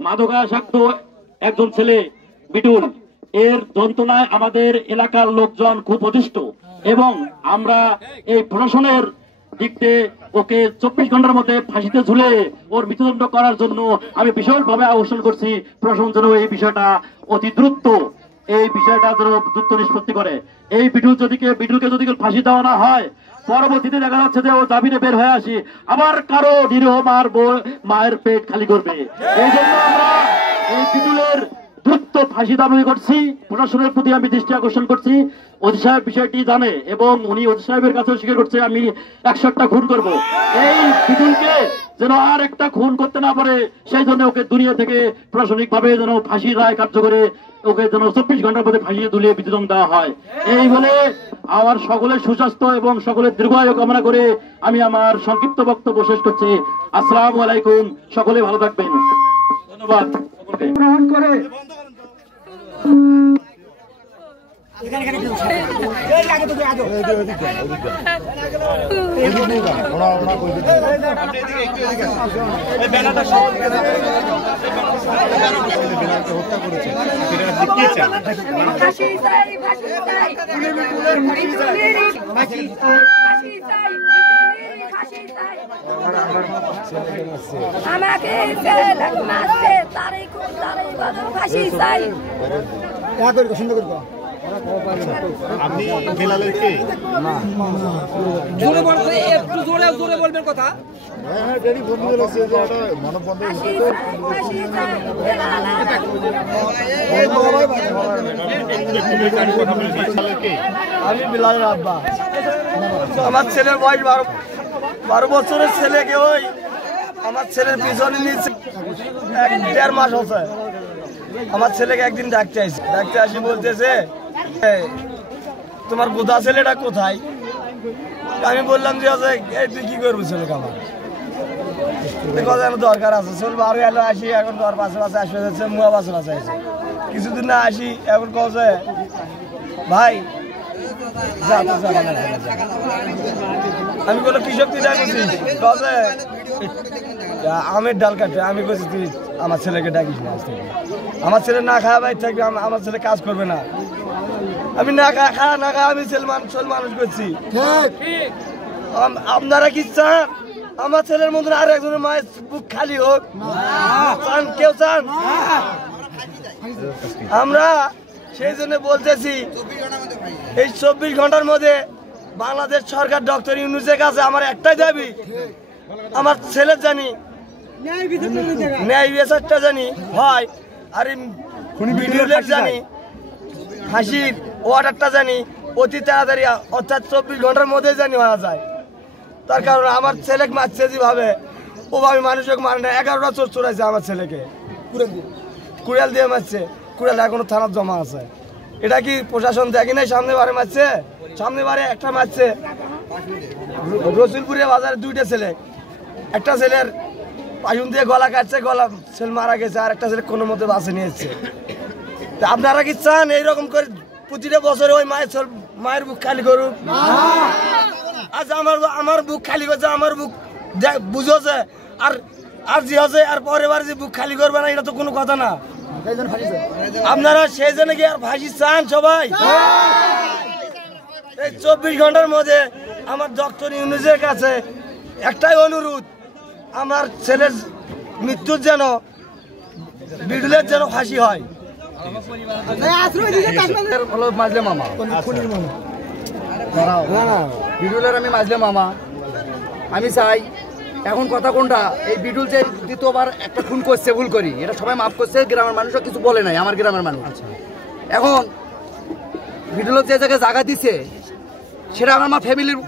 মাদকাসক্ত একজন ছেলে বিটুল, এর যন্ত্রণায় আমাদের এলাকার লোকজন খুব অতিষ্ঠ এবং আমরা এই প্রশাসনের দিক থেকে ওকে 24 ঘন্টার মধ্যে ফাঁসিতে ঝুলে ওর মৃত্যুদণ্ড করার জন্য আমি বিশালভাবে আহ্বান করছি প্রশাসন যেন এই বিষয়টা অতি দ্রুত এই বিষয়টা যেন দ্রুত নিষ্পত্তি করে। এই বিটুলকে যদি ফাঁসি দেওয়া না হয়, পরবর্তীতে দেখা যাচ্ছে যে ও জামিনে বের হয়ে আসি আবার কারো নিরীহ মায়ের পেট খালি করবে। এই জন্য আমরা এই বিটুলের দ্রুত ফাঁসি দাবি করছি। প্রশাসনের প্রতি আমি দৃষ্টি আকর্ষণ করছি। ওসি সাহেব বিষয়টি জানে এবং উনি ওসি সাহেবের কাছেও স্বীকার করছে আমি 100টা খুন করব। এই বিটুলকে যেন আর একটা খুন করতে না পারে সেই জন্য ওকে দুনিয়া থেকে প্রশাসনিক ভাবে যেন ফাঁসির রায় কার্যকরে ওকে যেন 24 ঘন্টার মধ্যে ফাঁসিয়ে দুলিয়ে মৃত্যুদণ্ড দেওয়া হয়। এই বলে আমার সকলের সুস্বাস্থ্য এবং সকলের দীর্ঘায়ু কামনা করে আমি আমার সংক্ষিপ্ত বক্তব্য শেষ করছি। আসসালামু আলাইকুম, সকলে ভালো থাকবেন। ধন্যবাদ সকলকে। গ্রহণ করে আমাকে ফাঁসি চাই। আপনি বেলালের কে? জোরে বলতে একটু জোরে বলবেন কথা। হ্যাঁ ডেডি বন্ধু হচ্ছে যে এটা মানববন্ধন আমি বেলালের আব্বা। আমার ছেলের বয়স 12 বছরের ছেলেকে ওই আমার ছেলের পিছনে নিচ্ছে 1.5 মাস হচ্ছে। আমার ছেলেকে একদিন ডাকতে আসি বলতেছে তোমার গোদা ছেলেটা কোথায়? আমি বললাম যে তুই কি করবি ছেলেকে আমার দরকার আছে চল বারো এলো আসি এখন তোর পাশে পাশে আসবে যাচ্ছে মুয়া পাশে পাশে আসে কিছুদিন না আসি এখন কছে ভাই আমি বললো কৃষক তুই ডাকিস কছে আমের ডাল কাটে। আমি বলছি তুই আমার ছেলেকে ডাকিস না, আজ থেকে আমার ছেলে না খাওয়া ভাই থাকবে, আমার ছেলে কাজ করবে না। আমি না খাওয়া না খাওয়া আমি ছেলে মানুষ করছি। আপনারা কি চান আমার ছেলের মধ্যে আর একজনের মায়ের বুক খালি হোক? চান কেউ চান? আমরা সেই জন্য বলতেছি এই 24 ঘন্টার মধ্যে বাংলাদেশ সরকার ডক্টর ইউনূসের কাছে আমার একটাই দাবি, আমার ছেলের জানি ন্যায় বিচারটা জানি হয়, আর বিটুলের জানি ফাঁসির অর্ডারটা জানি অতি তাড়াতাড়ি অর্থাৎ 24 ঘন্টার মধ্যে জানি হওয়া যায়। তার কারণ আমার ছেলেকে মারছে যেভাবে ওভাবে মানুষকে মানে না। 11টা চোর চোরাইছে আমার ছেলেকে, কুড়াল দিয়ে মারছে। কুড়াল এখনো থানার জমা আছে। এটা কি প্রশাসন দেখি নাই? সামনে বারে মারছে, সামনে বারে একটা মারছে রসুলপুরে বাজারে 2টা ছেলে, একটা ছেলের পায়ুন দিয়ে গলা কাটছে, গলা ছেলে মারা গেছে, আর একটা ছেলে কোনো মতে বাসে নিয়ে এসছে। তা আপনারা কি চান এইরকম করে প্রতিটা বছরে ওই মায়ের বুক খালি করুক? আচ্ছা আমার বুক খালি করছে, আমার বুক বুঝছে আর যে আছে আর পরের বার যে বুক খালি করবে না, এটা তো কোনো কথা না। আপনারা সেই জন্য কি আর ফাঁসি চান সবাই? এই 24 ঘন্টার মধ্যে আমার ডক্টর ইউনূসের কাছে একটাই অনুরোধ, আমার ছেলের মৃত্যুর যেন বিটুলের যেন ফাঁসি হয়। মাজলে মামা বিটুলের আমি মাজলে মামা। আমি চাই এখন কথা কোনটা, এই বিটুল যে দ্বিতীয়বার একটা খুন করছে ভুল করি, এটা সবাই মাফ করছে, গ্রামের মানুষও কিছু বলে নাই, আমার গ্রামের মানুষ। এখন বিটুলের যে জায়গায় জায়গা দিছে সেটা আমার ফ্যামিলির